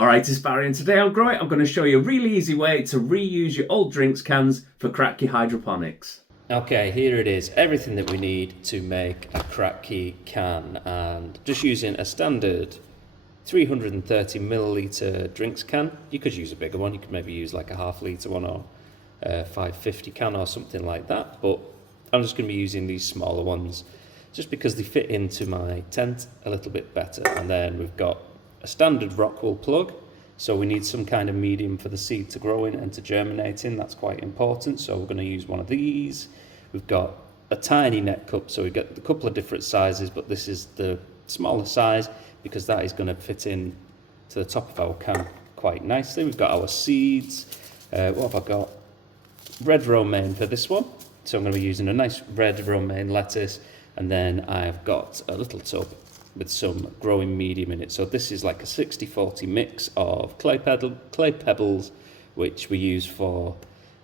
Alright, it's Barry and today I'm going to show you a really easy way to reuse your old drinks cans for Kratky hydroponics. Okay, here it is, everything that we need to make a Kratky can, and just using a standard 330 milliliter drinks can. You could use a bigger one, you could maybe use like a half-litre one or a 550 can or something like that, but I'm just going to be using these smaller ones just because they fit into my tent a little bit better. And then we've got a standard rock wool plug, so we need some kind of medium for the seed to grow in and to germinate in. That's quite important, so we're going to use one of these. We've got a tiny net cup, so we've got a couple of different sizes, but this is the smaller size because that is going to fit in to the top of our can quite nicely. We've got our seeds. What have I got? Red romaine for this one, so I'm going to be using a nice red romaine lettuce, and then I've got a little tub with some growing medium in it. So this is like a 60-40 mix of clay pebbles, which we use for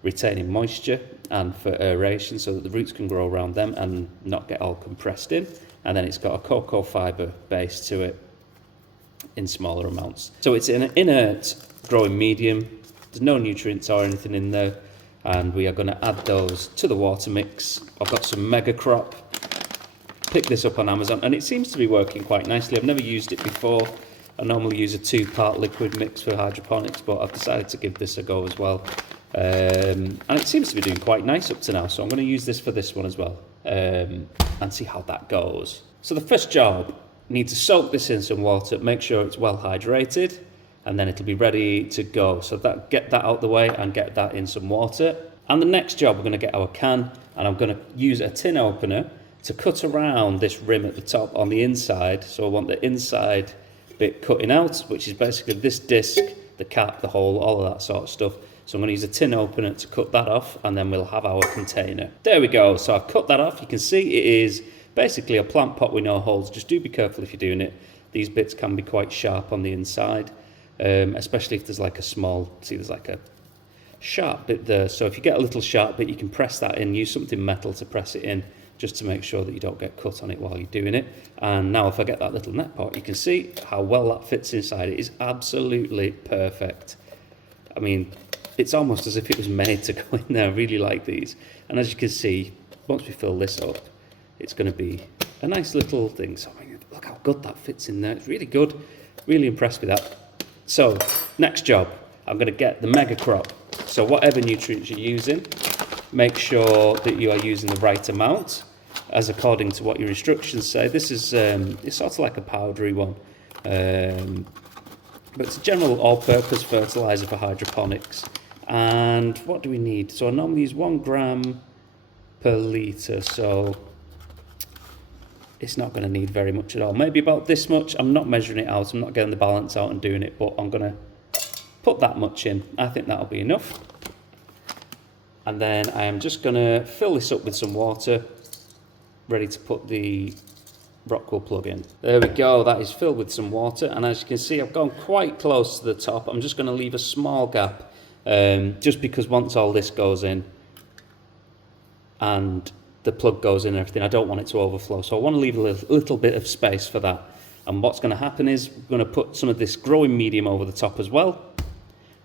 retaining moisture and for aeration so that the roots can grow around them and not get all compressed in. And then it's got a cocoa fibre base to it in smaller amounts. So it's an inert growing medium. There's no nutrients or anything in there. And we are going to add those to the water mix. I've got some Mega Crop. Picked this up on Amazon and it seems to be working quite nicely. I've never used it before. I normally use a 2-part liquid mix for hydroponics, but I've decided to give this a go as well. And it seems to be doing quite nice up to now, so I'm going to use this for this one as well, and see how that goes. So the first job, you need to soak this in some water, make sure it's well hydrated, and then it'll be ready to go. So get that out the way and get that in some water. And the next job, we're going to get our can, and I'm going to use a tin opener to cut around this rim at the top on the inside. So I want the inside bit cutting out, which is basically this disc, the cap, the hole, all of that sort of stuff. So I'm going to use a tin opener to cut that off, and then we'll have our container. There we go. So I've cut that off. You can see it is basically a plant pot with no holes. Just do be careful if you're doing it. These bits can be quite sharp on the inside, especially if there's like a small, see there's like a sharp bit there. So if you get a little sharp bit, you can press that in. Use something metal to press it in, just to make sure that you don't get cut on it while you're doing it. And now if I get that little net pot, you can see how well that fits inside. It is absolutely perfect. I mean, it's almost as if it was made to go in there. I really like these. And as you can see, once we fill this up, it's going to be a nice little thing. So I mean, look how good that fits in there. It's really good. Really impressed with that. So next job, I'm going to get the Mega Crop. So whatever nutrients you're using, make sure that you are using the right amount as according to what your instructions say. This is it's sort of like a powdery one, but it's a general all-purpose fertilizer for hydroponics. And what do we need? So I normally use 1 gram per litre, so it's not going to need very much at all. Maybe about this much. I'm not measuring it out, I'm not getting the balance out and doing it, but I'm going to put that much in. I think that'll be enough. And then I am just going to fill this up with some water, ready to put the rock wool plug in. There we go, that is filled with some water. And as you can see, I've gone quite close to the top. I'm just going to leave a small gap, just because once all this goes in and the plug goes in and everything, I don't want it to overflow. So I want to leave a little bit of space for that. And what's going to happen is we're going to put some of this growing medium over the top as well,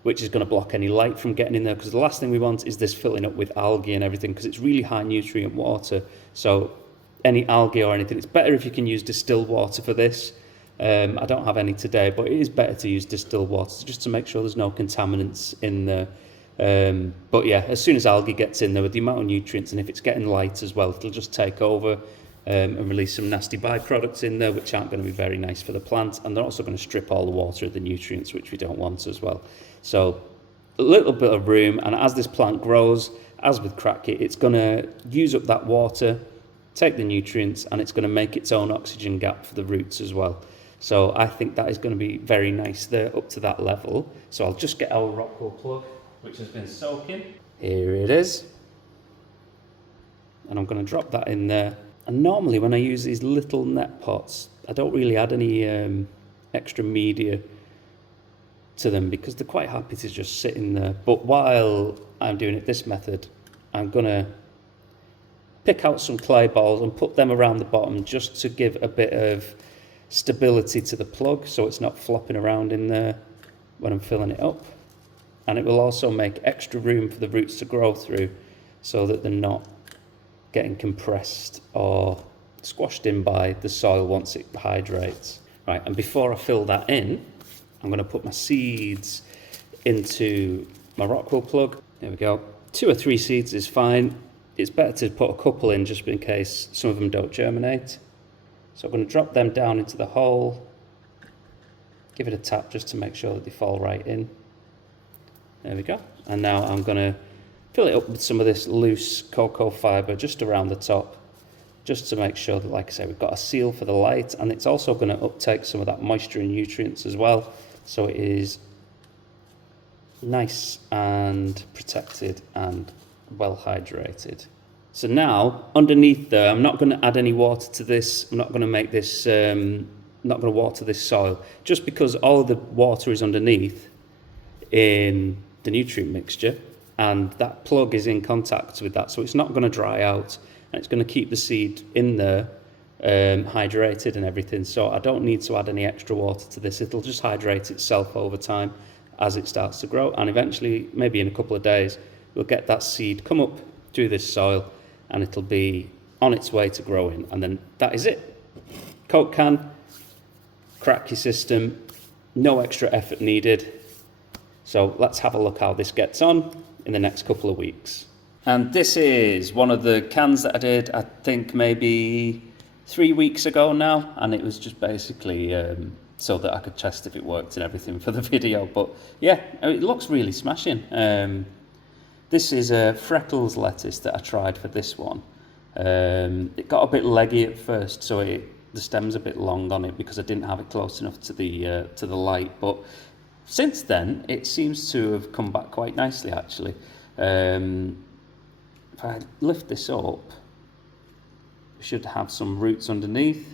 which is going to block any light from getting in there, because the last thing we want is this filling up with algae and everything, because it's really high nutrient water. So any algae or anything, it's better if you can use distilled water for this. I don't have any today, but it is better to use distilled water just to make sure there's no contaminants in there. But yeah, as soon as algae gets in there with the amount of nutrients, and if it's getting light as well, it'll just take over and release some nasty byproducts in there, which aren't going to be very nice for the plant. And they're also going to strip all the water of the nutrients, which we don't want as well. So a little bit of room, and as this plant grows, as with Kratky, it's going to use up that water, take the nutrients, and it's going to make its own oxygen gap for the roots as well. So I think that is going to be very nice there up to that level. So I'll just get our rock wool plug, which has been soaking. Here it is. And I'm going to drop that in there. And normally when I use these little net pots, I don't really add any extra media to them because they're quite happy to just sit in there. But while I'm doing it this method, I'm going to pick out some clay balls and put them around the bottom just to give a bit of stability to the plug so it's not flopping around in there. when I'm filling it up. And it will also make extra room for the roots to grow through so that they're not getting compressed or squashed in by the soil once it hydrates. Right, and before I fill that in, I'm going to put my seeds into my rockwool plug. There we go. 2 or 3 seeds is fine. It's better to put a couple in just in case some of them don't germinate. So I'm going to drop them down into the hole. Give it a tap just to make sure that they fall right in. There we go. And now I'm going to fill it up with some of this loose cocoa fibre just around the top, just to make sure that, like I say, we've got a seal for the light, and it's also going to uptake some of that moisture and nutrients as well, so it is nice and protected and well hydrated. So now underneath there, I'm not going to add any water to this. I'm not going to make this not going to water this soil, just because all the water is underneath in the nutrient mixture, and that plug is in contact with that, so it's not going to dry out, and it's going to keep the seed in there hydrated and everything. So I don't need to add any extra water to this. It'll just hydrate itself over time as it starts to grow, and eventually, maybe in a couple of days, we'll get that seed come up through this soil, and it'll be on its way to growing, and then that is it. Coke can, Kratky system, no extra effort needed. So let's have a look how this gets on in the next couple of weeks. And this is one of the cans that I did, I think maybe 3 weeks ago now, and it was just basically so that I could test if it worked and everything for the video. But yeah, it looks really smashing. This is a Freckles lettuce that I tried for this one. It got a bit leggy at first, so the stem's a bit long on it because I didn't have it close enough to the light. But since then, it seems to have come back quite nicely, actually. If I lift this up, we should have some roots underneath.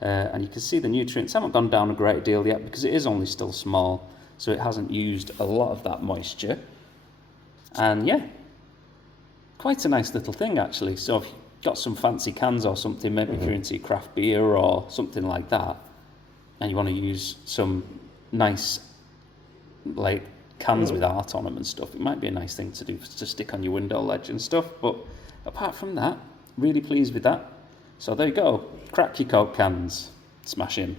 And you can see the nutrients haven't gone down a great deal yet because it is only still small, so it hasn't used a lot of that moisture. And yeah, quite a nice little thing, actually. So if you've got some fancy cans or something, maybe if you're into your craft beer or something like that, and you want to use some nice like cans with art on them and stuff, it might be a nice thing to do to stick on your window ledge and stuff. But apart from that, really pleased with that. So there you go, Kratky Coke cans, smashing.